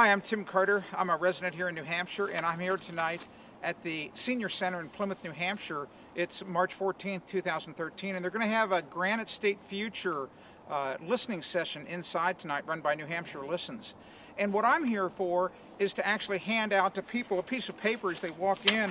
Hi, I'm Tim Carter. I'm a resident here in New Hampshire, and I'm here tonight at the Senior Center in Plymouth, New Hampshire. It's March 14th, 2013, and they're going to have a Granite State Future listening session inside tonight run by New Hampshire Listens. And what I'm here for is to actually hand out to people a piece of paper as they walk in.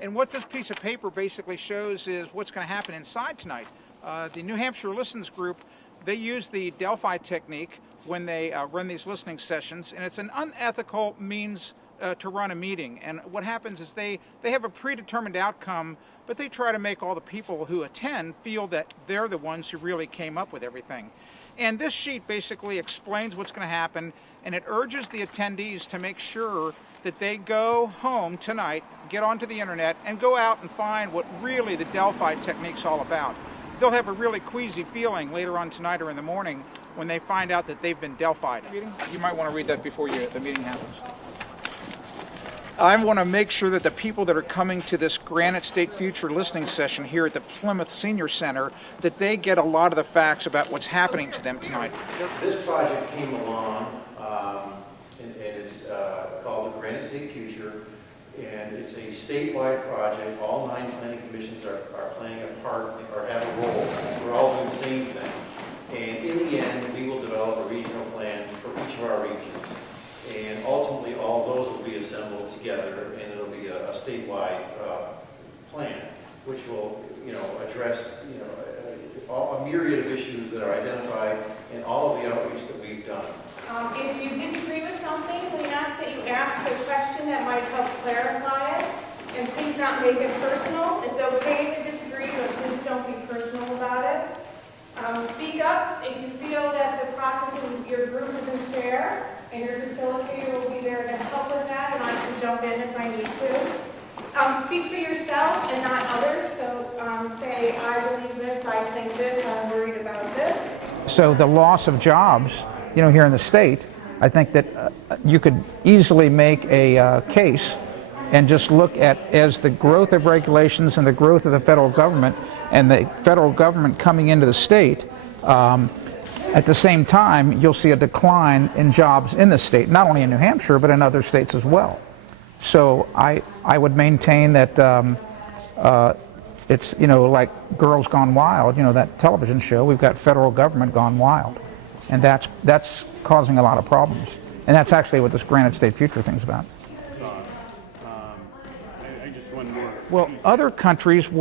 And what this piece of paper basically shows is what's going to happen inside tonight. The New Hampshire Listens group, they use the Delphi Technic when they run these listening sessions, and it's an unethical means to run a meeting. And what happens is they have a predetermined outcome, but they try to make all the people who attend feel that they're the ones who really came up with everything. And this sheet basically explains what's going to happen, and it urges the attendees to make sure that they go home tonight, get onto the internet, and go out and find what really the Delphi Technique's all about. They'll have a really queasy feeling later on tonight or in the morning when they find out that they've been Delphi'd. You might want to read that before the meeting happens. I want to make sure that the people that are coming to this Granite State Future listening session here at the Plymouth Senior Center, that they get a lot of the facts about what's happening to them tonight. This project came along, and it's called the Granite State Future, and it's a statewide project. All 9 planning commissions are playing a part or have a role. We're all doing the same thing. And in the end, we will develop a regional plan for each of our regions. And ultimately, all those will be assembled together, and it'll be a statewide plan, which will, address, a myriad of issues that are identified in all of the outreach that we've done. If you disagree with something, we ask that you ask a question that might help clarify it, and please not make it personal. It's okay to disagree, but please don't be personal about it. Speak up if you feel that the process of your group isn't fair, and your facilitator will be there to help with that, and I can jump in if I need to. Speak for yourself and not others, so say, I believe this, I think this, I'm worried about this. So the loss of jobs, here in the state, I think that you could easily make a case and just look at as the growth of regulations and the growth of the federal government and the federal government coming into the state, at the same time, you'll see a decline in jobs in the state, not only in New Hampshire, but in other states as well. So I would maintain that it's, like Girls Gone Wild, that television show, we've got federal government gone wild. And that's causing a lot of problems. And that's actually what this Granite State Future thing's about. I just one more. Well, other countries they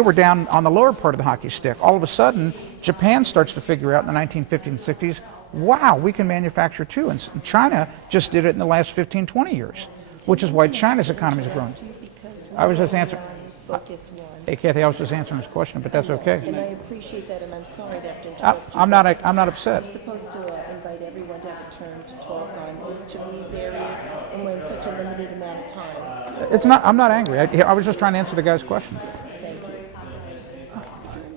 were down on the lower part of the hockey stick. All of a sudden, Japan starts to figure out in the 1950s and 60s, wow, we can manufacture too. And China just did it in the last 15, 20 years, which is why China's economy is growing. I was just answering. Hey, Kathy, I was just answering this question, but that's okay. And I appreciate that, and I'm sorry to have to interrupt you. I'm not upset. I'm supposed to invite everyone to have a turn to talk on each of these areas, and we're in such a limited amount of time. I'm not angry. I was just trying to answer the guy's question. Thank you.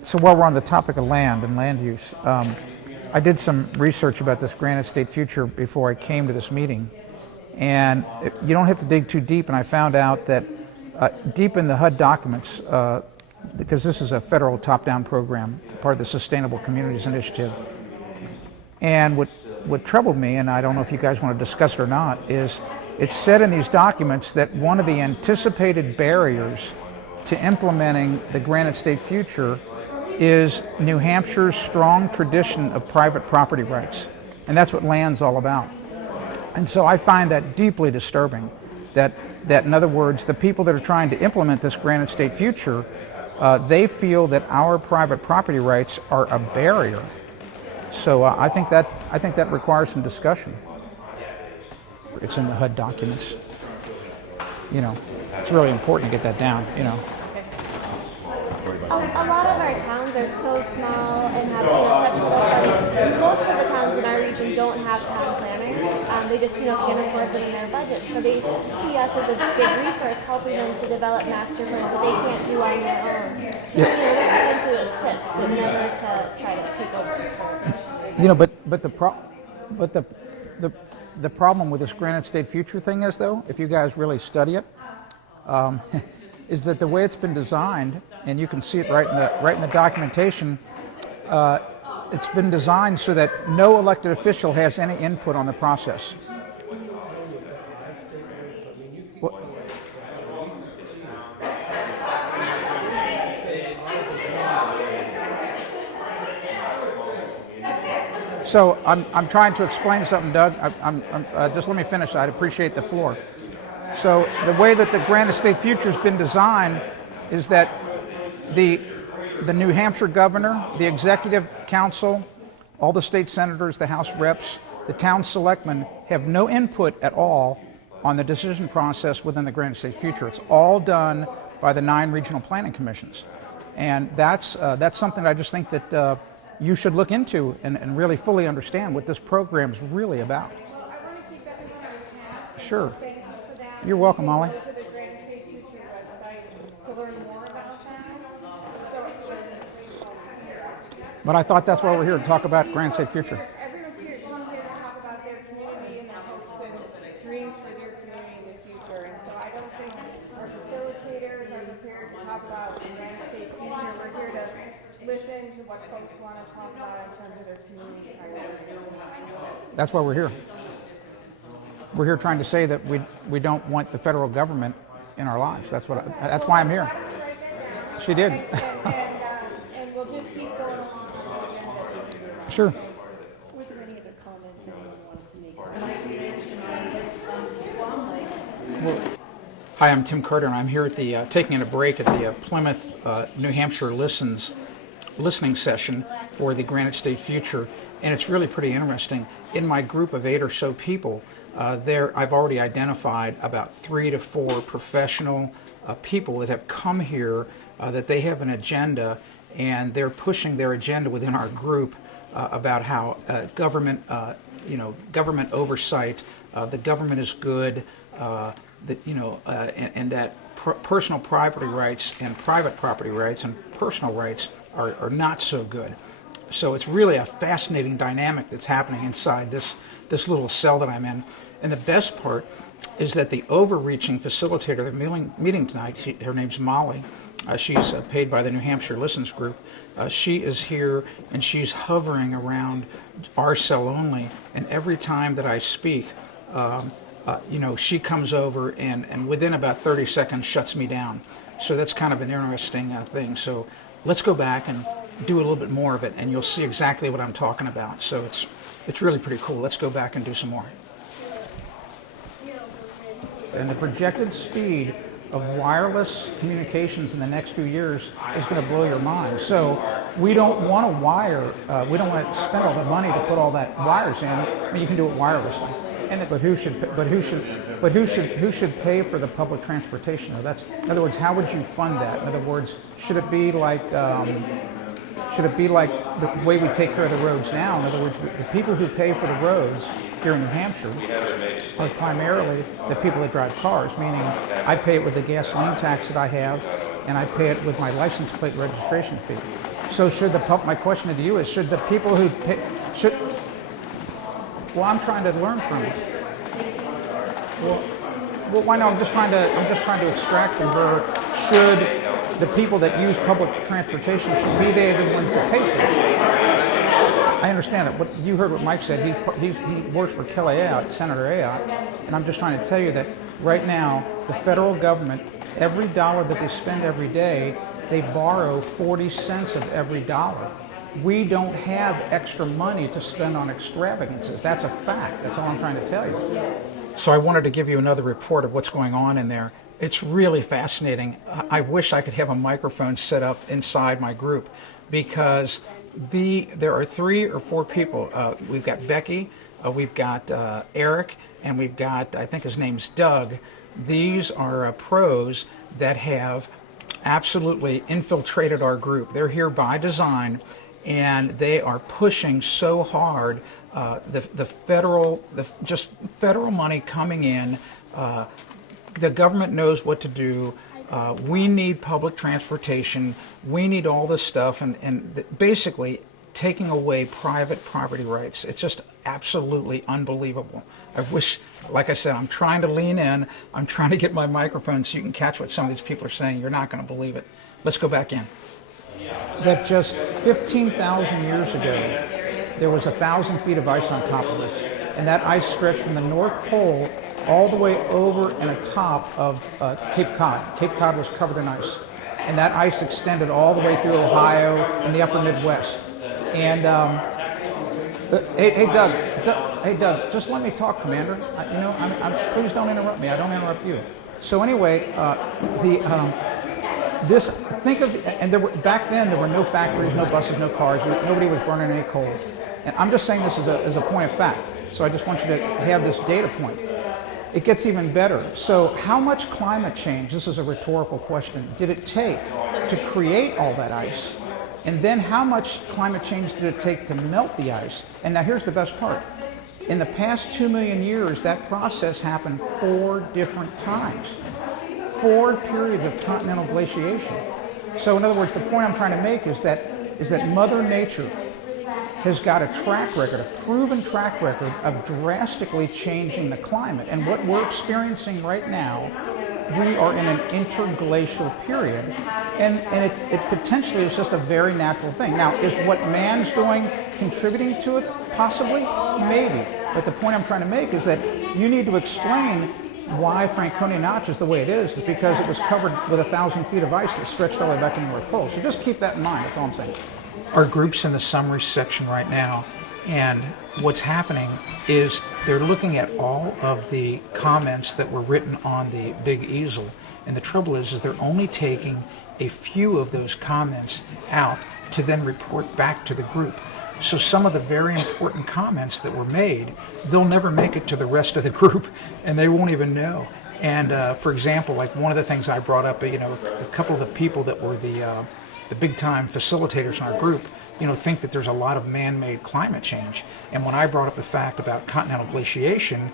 So while we're on the topic of land and land use, I did some research about this Granite State Future before I came to this meeting. And you don't have to dig too deep, and I found out that deep in the HUD documents, because this is a federal top-down program, part of the Sustainable Communities Initiative. And what troubled me, and I don't know if you guys want to discuss it or not, is it's said in these documents that one of the anticipated barriers to implementing the Granite State Future is New Hampshire's strong tradition of private property rights. And that's what land's all about. And so I find that deeply disturbing, that in other words, the people that are trying to implement this Granite State Future, they feel that our private property rights are a barrier. So I think that requires some discussion. It's in the HUD documents. It's really important to get that down. A lot of our towns are so small and have such low funding. Most of the towns in our region don't have town planners. They just can't afford them in their budget. So they see us as a big resource, helping them to develop master plans that they can't do on their own. So we're going to assist, but never to try to take over. But the problem with this Granite State Future thing is, though, if you guys really study it, is that the way it's been designed, and you can see it right in the documentation, it's been designed so that no elected official has any input on the process. So I'm trying to explain something, Doug. Just let me finish. I'd appreciate the floor. So the way that the Granite State Future has been designed is that the New Hampshire governor, the executive council, all the state senators, the House reps, the town selectmen have no input at all on the decision process within the Granite State Future. It's all done by the 9 regional planning commissions. And that's something I just think that you should look into and really fully understand what this program is really about. Well, I want to keep everyone on task. Sure. Thank you for that. You're welcome, Molly. Go to the Granite State Future website to learn more about that. But I thought that's why we're here, to talk about Granite State Future. Everyone's here to talk about their community and their hopes and dreams for their community in the future. And so I don't think our facilitators are prepared to talk about the Granite State Future. We're here to listen to what folks want to talk about in terms of their community priorities. That's why we're here. We're here trying to say that we don't want the federal government in our lives. That's why I'm here. She did. And we'll just keep going along on the agenda. Sure. Were there any other comments anyone wanted to make? Hi, I'm Tim Carter, and I'm here at the taking a break at the Plymouth, New Hampshire listening session for the Granite State Future, and it's really pretty interesting. In my group of 8 or so people, I've already identified about 3 to 4 professional people that have come here, that they have an agenda, and they're pushing their agenda within our group about how government oversight, the government is good, and that personal property rights and private property rights and personal rights are not so good. So it's really a fascinating dynamic that's happening inside this little cell that I'm in. And the best part is that the overreaching facilitator of the meeting tonight, her name's Molly, she's paid by the New Hampshire Listens Group. She is here and she's hovering around our cell only, and every time that I speak, she comes over and within about 30 seconds shuts me down. So that's kind of an interesting thing. So let's go back and do a little bit more of it, and you'll see exactly what I'm talking about. So it's really pretty cool. Let's go back and do some more. And the projected speed of wireless communications in the next few years is going to blow your mind. So we don't want to wire, we don't want to spend all the money to put all that wires in. I mean, you can do it wirelessly. But who should pay for the public transportation? In other words, how would you fund that? In other words, should it be like the way we take care of the roads now? In other words, the people who pay for the roads here in New Hampshire are primarily the people that drive cars, meaning I pay it with the gasoline tax that I have, and I pay it with my license plate registration fee. So my question to you is, should the people who pay, well, I'm trying to learn from it. Well, why not? I'm just trying to extract from her. Should the people that use public transportation, should be they the ones that pay for it? I understand it. But you heard what Mike said. He works for Kelly Ayotte, Senator Ayotte, and I'm just trying to tell you that right now the federal government, every dollar that they spend every day, they borrow 40 cents of every dollar. We don't have extra money to spend on extravagances. That's a fact. That's all I'm trying to tell you. So I wanted to give you another report of what's going on in there. It's really fascinating. I wish I could have a microphone set up inside my group, because there are 3 or 4 people. We've got Becky, we've got Eric, and we've got, I think his name's Doug. These are pros that have absolutely infiltrated our group. They're here by design, and they are pushing so hard. The federal money coming in. The government knows what to do. We need public transportation. We need all this stuff, and basically taking away private property rights. It's just absolutely unbelievable. I wish, like I said, I'm trying to lean in. I'm trying to get my microphone so you can catch what some of these people are saying. You're not going to believe it. Let's go back in. That just 15,000 years ago, there was 1,000 feet of ice on top of us, and that ice stretched from the North Pole all the way over and atop of Cape Cod. Cape Cod was covered in ice, and that ice extended all the way through Ohio and the upper Midwest. And Hey, Doug, just let me talk, Commander. Please don't interrupt me. I don't interrupt you. So anyway, back then there were no factories, no buses, no cars. Nobody was burning any coal. And I'm just saying this as a point of fact. So I just want you to have this data point. It gets even better. So how much climate change, this is a rhetorical question, did it take to create all that ice? And then how much climate change did it take to melt the ice? And now here's the best part. In the past 2 million years, that process happened 4 different times. 4 periods of continental glaciation. So in other words, the point I'm trying to make is that Mother Nature has got a track record, a proven track record of drastically changing the climate. And what we're experiencing right now, we are in an interglacial period, and it potentially is just a very natural thing. Now, is what man's doing contributing to it? Possibly, maybe. But the point I'm trying to make is that you need to explain why Franconia Notch is the way it is because it was covered with 1,000 feet of ice that stretched all the way back to the North Pole. So just keep that in mind, that's all I'm saying. Our group's in the summary section right now, and what's happening is they're looking at all of the comments that were written on the big easel, and the trouble is they're only taking a few of those comments out to then report back to the group. So some of the very important comments that were made, they'll never make it to the rest of the group, and they won't even know. And for example, like one of the things I brought up, a couple of the people that were the big-time facilitators in our group, think that there's a lot of man-made climate change. And when I brought up the fact about continental glaciation,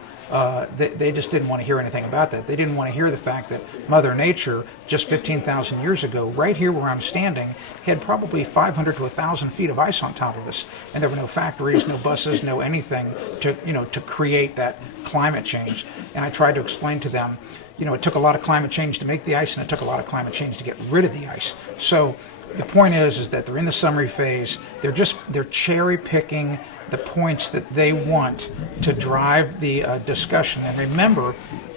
they just didn't want to hear anything about that. They didn't want to hear the fact that Mother Nature, just 15,000 years ago, right here where I'm standing, had probably 500 to 1,000 feet of ice on top of us. And there were no factories, no buses, no anything to create that climate change. And I tried to explain to them, it took a lot of climate change to make the ice, and it took a lot of climate change to get rid of the ice. So the point is that they're in the summary phase. They're cherry picking the points that they want to drive the discussion. And remember,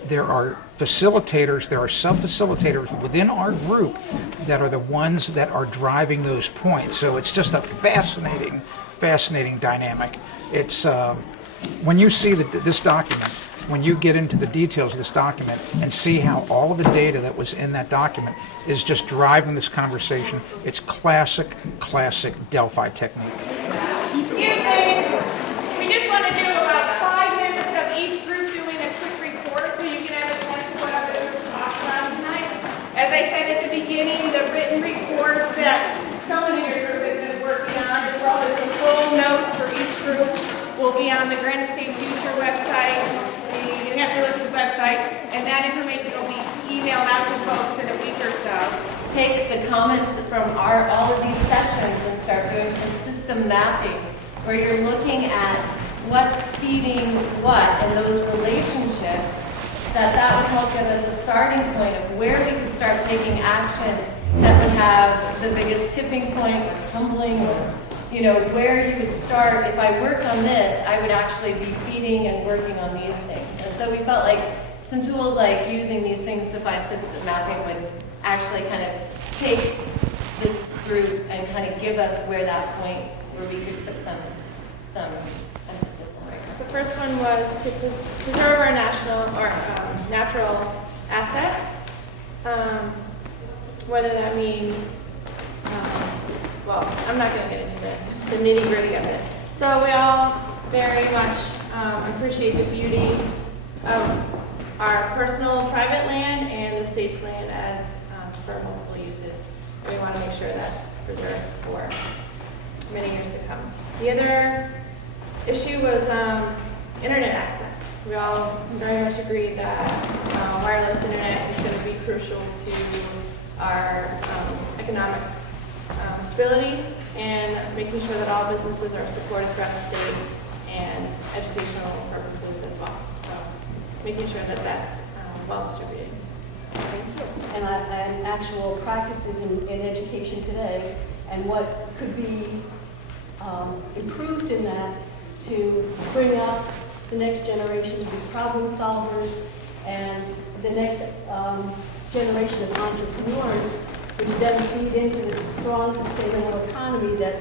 there are facilitators, there are sub-facilitators within our group that are the ones that are driving those points. So it's just a fascinating dynamic. It's when you see this document, when you get into the details of this document and see how all of the data that was in that document is just driving this conversation, it's classic Delphi technique. Excuse me. We just want to do about 5 minutes of each group doing a quick report so you can have a sense of what other groups talked about tonight. As I said at the beginning, the written reports that some of your group has been working on, as well as the full notes for each group, will be on the Granite State Future website, the New Hampshire website, and that information will be emailed out to folks in a week or so. Take the comments from all of these sessions and start doing some system mapping where you're looking at what's feeding what and those relationships, that would help give us a starting point of where we could start taking actions that would have the biggest tipping point or tumbling or where you could start. If I worked on this, I would actually be feeding and working on these things. And so we felt like some tools like using these things to find system mapping would actually kind of take this group and kind of give us where that point where we could put some emphasis on it. The first one was to preserve our natural assets, whether that means I'm not going to get into the nitty-gritty of it. So we all very much appreciate the beauty of our personal private land and the state's land as for multiple uses. And we want to make sure that's preserved for many years to come. The other issue was internet access. We all very much agreed that wireless internet is going to be crucial to our economic stability and making sure that all businesses are supported throughout the state and educational purposes as well. So making sure that that's well distributed. Thank you. And actual practices in education today and what could be improved in that to bring up the next generation to be problem solvers and the next generation of entrepreneurs, which then feed into the strong, sustainable economy that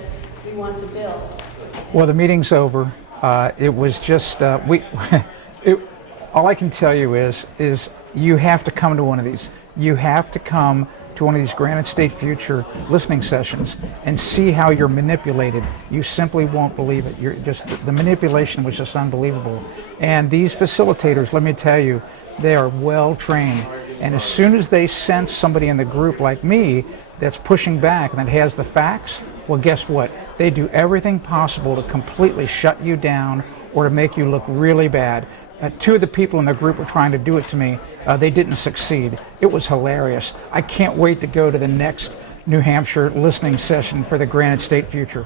we want to build. Well, the meeting's over. It was just all I can tell you is you have to come to one of these. You have to come to one of these Granite State Future listening sessions and see how you're manipulated. You simply won't believe it. The manipulation was just unbelievable. And these facilitators, let me tell you, they are well trained. And as soon as they sense somebody in the group like me that's pushing back and that has the facts, well, guess what? They do everything possible to completely shut you down or to make you look really bad. Two of the people in the group were trying to do it to me. They didn't succeed. It was hilarious. I can't wait to go to the next New Hampshire listening session for the Granite State Future.